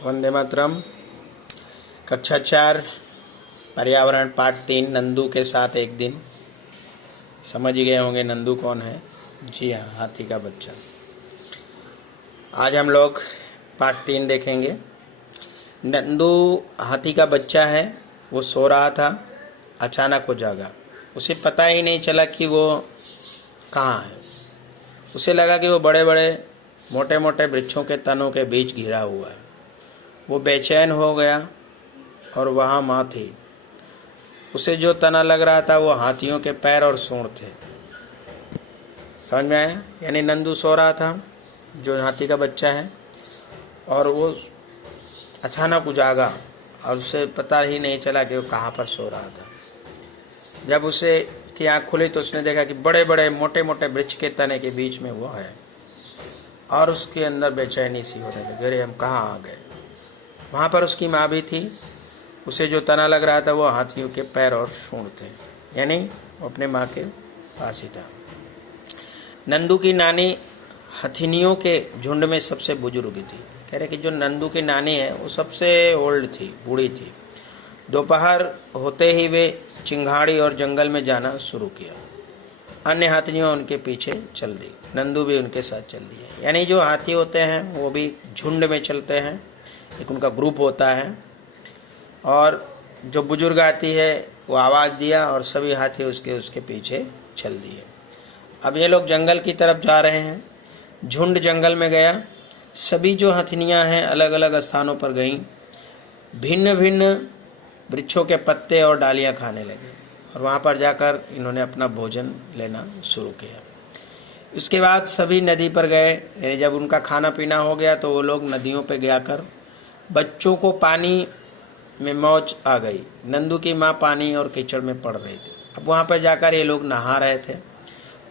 वंदे मातरम। कक्षा 4 पर्यावरण पाठ 3 नंदू के साथ एक दिन। समझ ही गए होंगे नंदू कौन है। जी हाँ, हाथी का बच्चा। आज हम लोग पाठ 3 देखेंगे। नंदू हाथी का बच्चा है। वो सो रहा था, अचानक वो जागा। उसे पता ही नहीं चला कि वो कहाँ है। उसे लगा कि वो बड़े बड़े मोटे मोटे वृक्षों के तनों के बीच घिरा हुआ है। वो बेचैन हो गया और वहाँ माँ थी। उसे जो तना लग रहा था वो हाथियों के पैर और सूंड थे। समझ में आया? यानी नंदू सो रहा था, जो हाथी का बच्चा है, और वो अचानक जागा और उसे पता ही नहीं चला कि वो कहाँ पर सो रहा था। जब उसे की आँख खुली तो उसने देखा कि बड़े बड़े मोटे मोटे वृक्ष के तने के बीच में वो है, और उसके अंदर बेचैनी सी होने लगी। अरे हम कहाँ आ गए। वहाँ पर उसकी माँ भी थी। उसे जो तना लग रहा था वो हाथियों के पैर और सूंड थे, यानी वो अपने माँ के पास ही था। नंदू की नानी हथिनियों के झुंड में सबसे बुजुर्ग थी। कह रहे कि जो नंदू की नानी है वो सबसे ओल्ड थी, बूढ़ी थी। दोपहर होते ही वे चिंगाड़ी और जंगल में जाना शुरू किया। अन्य हाथिनियों उनके पीछे चल दी। नंदू भी उनके साथ चल दिए। यानी जो हाथी होते हैं वो भी झुंड में चलते हैं, एक उनका ग्रुप होता है। और जो बुजुर्ग हाथी है वो आवाज़ दिया और सभी हाथी उसके पीछे चल दिए। अब ये लोग जंगल की तरफ जा रहे हैं। झुंड जंगल में गया। सभी जो हथिनियाँ हैं अलग अलग स्थानों पर गईं। भिन्न भिन्न वृक्षों के पत्ते और डालियाँ खाने लगे, और वहाँ पर जाकर इन्होंने अपना भोजन लेना शुरू किया। इसके बाद सभी नदी पर गए। यानी जब उनका खाना पीना हो गया तो वो लोग नदियों पर जाकर, बच्चों को पानी में मौज आ गई। नंदू की माँ पानी और कीचड़ में पड़ रही थी। अब वहाँ पर जाकर ये लोग नहा रहे थे।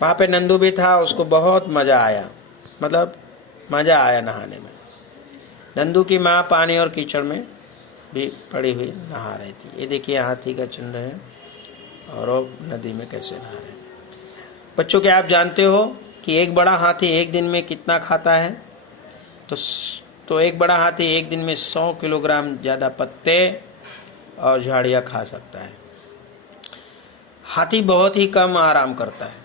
वहाँ पे नंदू भी था। उसको बहुत मज़ा आया, मतलब मज़ा आया नहाने में। नंदू की माँ पानी और कीचड़ में भी पड़ी हुई नहा रही थी। ये देखिए हाथी का चिन्ह है, और वो नदी में कैसे नहा रहे हैं। बच्चों, क्या आप जानते हो कि एक बड़ा हाथी एक दिन में कितना खाता है? तो एक बड़ा हाथी एक दिन में 100 किलोग्राम ज़्यादा पत्ते और झाड़ियाँ खा सकता है। हाथी बहुत ही कम आराम करता है।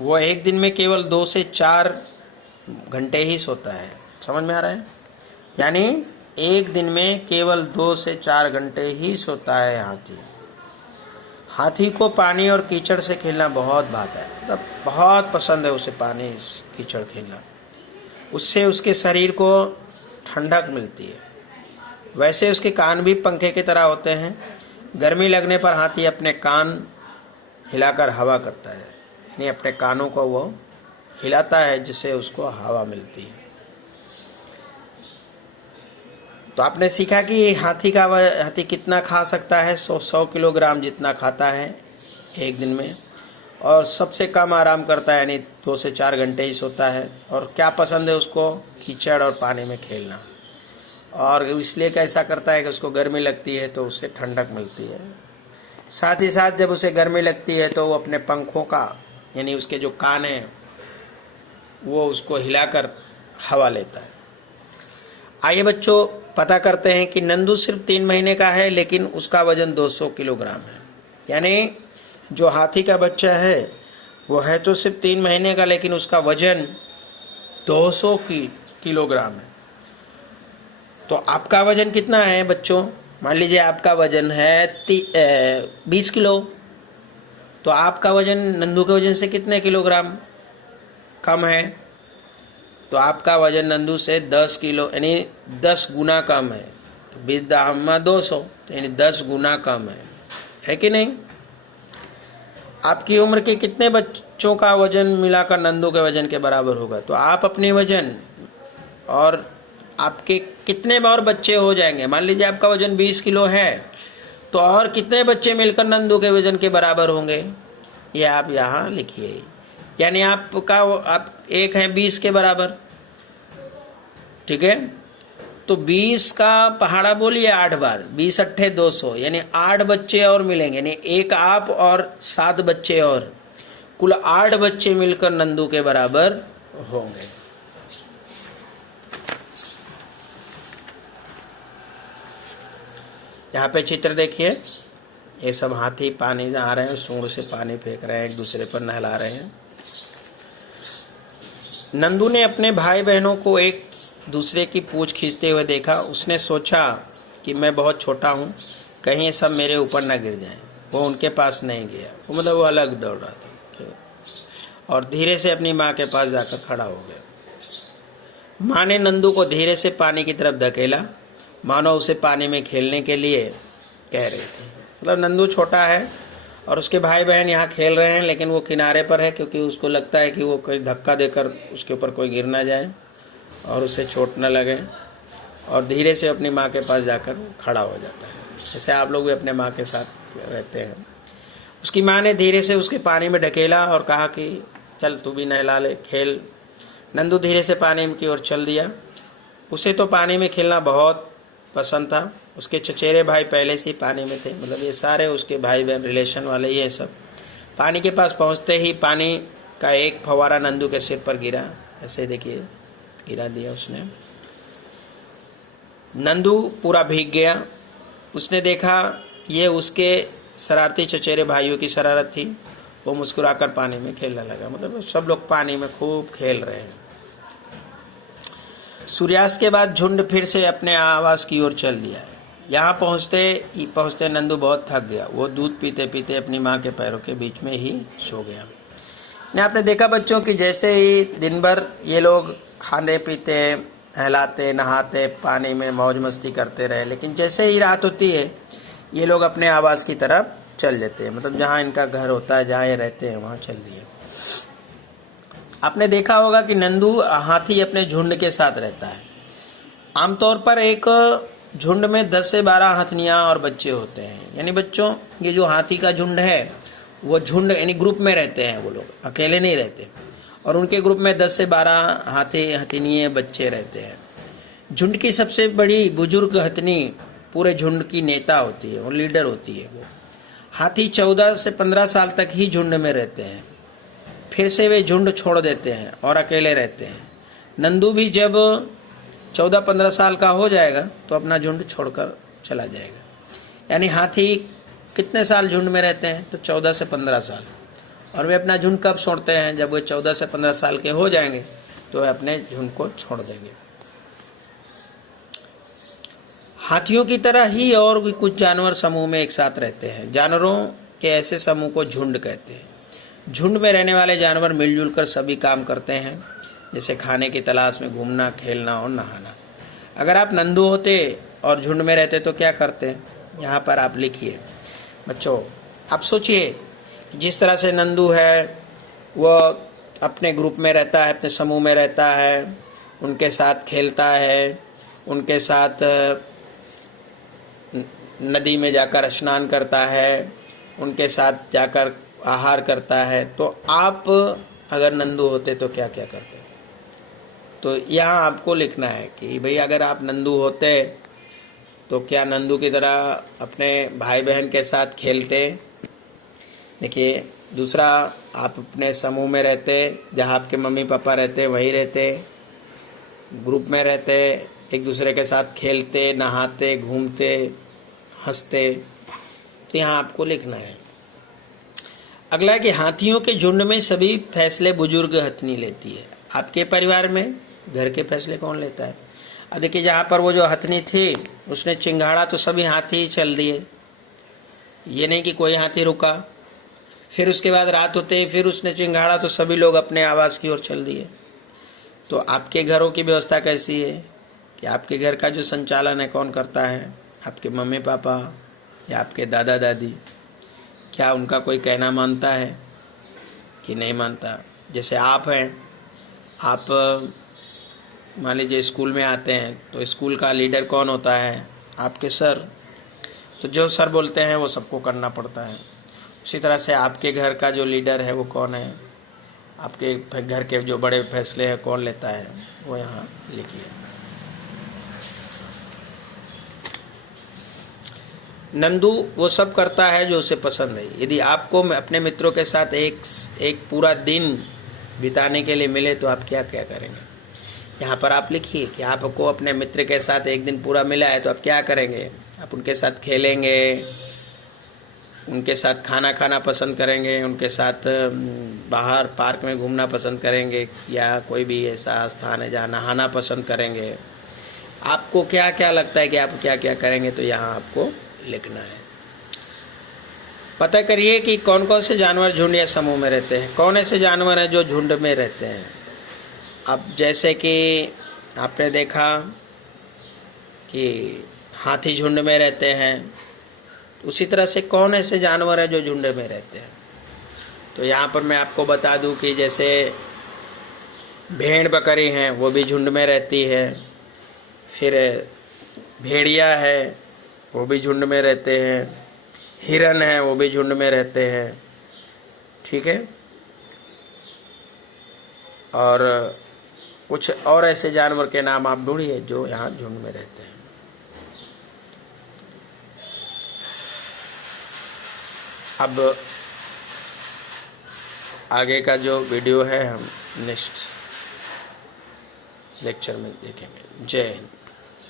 वो एक दिन में केवल 2 से 4 घंटे ही सोता है। समझ में आ रहा है? यानी एक दिन में केवल 2 से 4 घंटे ही सोता है हाथी। हाथी को पानी और कीचड़ से खेलना बहुत भाता है, मतलब बहुत पसंद है उसे पानी कीचड़ खेलना। उससे उसके शरीर को ठंडक मिलती है। वैसे उसके कान भी पंखे की तरह होते हैं। गर्मी लगने पर हाथी अपने कान हिलाकर हवा करता है, यानी अपने कानों को वो हिलाता है जिससे उसको हवा मिलती है। तो आपने सीखा कि हाथी कितना खा सकता है। 100 किलोग्राम जितना खाता है एक दिन में, और सबसे कम आराम करता है, यानी 2 से 4 घंटे ही सोता है। और क्या पसंद है उसको? कीचड़ और पानी में खेलना। और इसलिए कैसा करता है कि उसको गर्मी लगती है तो उससे ठंडक मिलती है। साथ ही साथ जब उसे गर्मी लगती है तो वो अपने पंखों का, यानी उसके जो कान हैं, वो उसको हिलाकर हवा लेता है। आइए बच्चों, पता करते हैं कि नंदू सिर्फ 3 महीने का है, लेकिन उसका वजन 200 किलोग्राम है। यानी जो हाथी का बच्चा है वो है तो सिर्फ 3 महीने का, लेकिन उसका वजन 200 किलोग्राम है। तो आपका वजन कितना है बच्चों? मान लीजिए आपका वजन है 20 किलो, तो आपका वजन नंदू के वजन से कितने किलोग्राम कम है? तो आपका वजन नंदू से 10 किलो, यानी 10 गुना कम है। तो 20 दाम 200, यानी 10 गुना कम है कि नहीं? आपकी उम्र के कितने बच्चों का वजन मिलाकर नंदू के वजन के बराबर होगा? तो आप अपने वजन और आपके कितने और बच्चे हो जाएंगे। मान लीजिए आपका वजन 20 किलो है, तो और कितने बच्चे मिलकर नंदू के वजन के बराबर होंगे, ये आप यहाँ लिखिए। यानी आप एक हैं 20 के बराबर, ठीक है? तो 20 का पहाड़ा बोलिए 8 बार, 20 अट्ठे 200, यानी 8 बच्चे और मिलेंगे। यानी एक आप और 7 बच्चे और, कुल 8 बच्चे मिलकर नंदू के बराबर होंगे। यहाँ पे चित्र देखिए, ये सब हाथी पानी आ रहे हैं, सूंड से पानी फेंक रहे हैं, एक दूसरे पर नहला रहे हैं। नंदू ने अपने भाई बहनों को एक दूसरे की पूंछ खींचते हुए देखा। उसने सोचा कि मैं बहुत छोटा हूँ, कहीं ये सब मेरे ऊपर न गिर जाएं। वो उनके पास नहीं गया, वो अलग दौड़ रहा था और धीरे से अपनी माँ के पास जाकर खड़ा हो गया। माँ ने नंदू को धीरे से पानी की तरफ धकेला, मानो उसे पानी में खेलने के लिए कह रही थी। नंदू छोटा है और उसके भाई बहन यहाँ खेल रहे हैं, लेकिन वो किनारे पर है क्योंकि उसको लगता है कि वो कोई धक्का देकर उसके ऊपर कोई गिर ना जाए और उसे चोट न लगे, और धीरे से अपनी माँ के पास जाकर खड़ा हो जाता है। जैसे आप लोग भी अपने माँ के साथ रहते हैं। उसकी माँ ने धीरे से उसके पानी में ढकेला और कहा कि चल तू भी नहला ले, खेल। नंदू धीरे से पानी की ओर चल दिया। उसे तो पानी में खेलना बहुत पसंद था। उसके चचेरे भाई पहले से ही पानी में थे, ये सारे उसके भाई बहन रिलेशन वाले ही है सब। पानी के पास पहुंचते ही पानी का एक फव्वारा नंदू के सिर पर गिरा। ऐसे देखिए गिरा दिया उसने। नंदू पूरा भीग गया। उसने देखा ये उसके शरारती चचेरे भाइयों की शरारत थी। वो मुस्कुराकर पानी में खेलने लगा। सब लोग पानी में खूब खेल रहे हैं। सूर्यास्त के बाद झुंड फिर से अपने आवास की ओर चल दिया। यहाँ पहुँचते नंदू बहुत थक गया। वो दूध पीते पीते अपनी माँ के पैरों के बीच में ही सो गया। आपने देखा बच्चों कि जैसे ही दिन भर ये लोग खाने पीते, नहलाते, नहाते, पानी में मौज मस्ती करते रहे, लेकिन जैसे ही रात होती है ये लोग अपने आवास की तरफ चल जाते हैं। जहाँ इनका घर होता है, जहाँ ये रहते हैं, वहाँ चल दिए। आपने देखा होगा कि नंदू हाथी अपने झुंड के साथ रहता है। आमतौर पर एक झुंड में 10 से 12 हथनियाँ और बच्चे होते हैं। यानी बच्चों, ये जो हाथी का झुंड है वो झुंड यानी ग्रुप में रहते हैं, वो लोग अकेले नहीं रहते। और उनके ग्रुप में 10 से 12 हथिनिये बच्चे रहते हैं। झुंड की सबसे बड़ी बुजुर्ग हथनी पूरे झुंड की नेता होती है, वो लीडर होती है। वो हाथी 14 से 15 साल तक ही झुंड में रहते हैं, फिर से वे झुंड छोड़ देते हैं और अकेले रहते हैं। नंदू भी जब 14-15 साल का हो जाएगा तो अपना झुंड छोड़कर चला जाएगा। यानी हाथी कितने साल झुंड में रहते हैं? तो 14 से 15 साल। और वे अपना झुंड कब छोड़ते हैं? जब वे 14 से 15 साल के हो जाएंगे तो वे अपने झुंड को छोड़ देंगे। हाथियों की तरह ही और भी कुछ जानवर समूह में एक साथ रहते हैं। जानवरों के ऐसे समूह को झुंड कहते हैं। झुंड में रहने वाले जानवर मिलजुल कर सभी काम करते हैं, जैसे खाने की तलाश में घूमना, खेलना और नहाना। अगर आप नंदू होते और झुंड में रहते तो क्या करते? यहाँ पर आप लिखिए। बच्चों, आप सोचिए कि जिस तरह से नंदू है वो अपने ग्रुप में रहता है, अपने समूह में रहता है, उनके साथ खेलता है, उनके साथ नदी में जाकर स्नान करता है, उनके साथ जाकर आहार करता है। तो आप अगर नंदू होते तो क्या क्या करते? तो यहाँ आपको लिखना है कि भाई अगर आप नंदू होते तो क्या नंदू की तरह अपने भाई बहन के साथ खेलते। देखिए, दूसरा, आप अपने समूह में रहते, जहाँ आपके मम्मी पापा रहते वहीं रहते, ग्रुप में रहते, एक दूसरे के साथ खेलते, नहाते, घूमते, हंसते। तो यहाँ आपको लिखना है। अगला है कि हाथियों के झुंड में सभी फैसले बुजुर्ग हथनी लेती है। आपके परिवार में घर के फैसले कौन लेता है? अब देखिए, जहाँ पर वो जो हथनी थी उसने चिंगाड़ा तो सभी हाथी ही चल दिए, ये नहीं कि कोई हाथी रुका। फिर उसके बाद रात होते फिर उसने चिंगाड़ा तो सभी लोग अपने आवास की ओर चल दिए। तो आपके घरों की व्यवस्था कैसी है कि आपके घर का जो संचालन है कौन करता है? आपके मम्मी पापा या आपके दादा दादी? क्या उनका कोई कहना मानता है कि नहीं मानता? जैसे आप हैं, आप मान लीजिए स्कूल में आते हैं तो स्कूल का लीडर कौन होता है? आपके सर। तो जो सर बोलते हैं वो सबको करना पड़ता है। उसी तरह से आपके घर का जो लीडर है वो कौन है? आपके घर के जो बड़े फैसले हैं कौन लेता है? वो यहाँ लिखिए। नंदू वो सब करता है जो उसे पसंद है। यदि आपको अपने मित्रों के साथ एक पूरा दिन बिताने के लिए मिले तो आप क्या क्या करेंगे? यहाँ पर आप लिखिए कि आपको अपने मित्र के साथ एक दिन पूरा मिला है तो आप क्या करेंगे। आप उनके साथ खेलेंगे, उनके साथ खाना खाना पसंद करेंगे, उनके साथ बाहर पार्क में घूमना पसंद करेंगे, या कोई भी ऐसा स्थान है जहाँ नहाना पसंद करेंगे। आपको क्या क्या लगता है कि आप क्या क्या करेंगे, तो यहाँ आपको लिखना है। पता करिए कि कौन कौन से जानवर झुंड या समूह में रहते हैं। कौन ऐसे जानवर हैं जो झुंड में रहते हैं। अब जैसे कि आपने देखा कि हाथी झुंड में रहते हैं, उसी तरह से कौन ऐसे जानवर हैं जो झुंड में रहते हैं। तो यहाँ पर मैं आपको बता दूं कि जैसे भेड़ बकरी हैं, वो भी झुंड में रहती है। फिर भेड़िया है, वो भी झुंड में रहते हैं। हिरन है, वो भी झुंड में रहते हैं। ठीक है। और कुछ और ऐसे जानवर के नाम आप ढूंढिए जो यहाँ झुंड में रहते हैं। अब आगे का जो वीडियो है हम नेक्स्ट लेक्चर में देखेंगे। जय हिंद।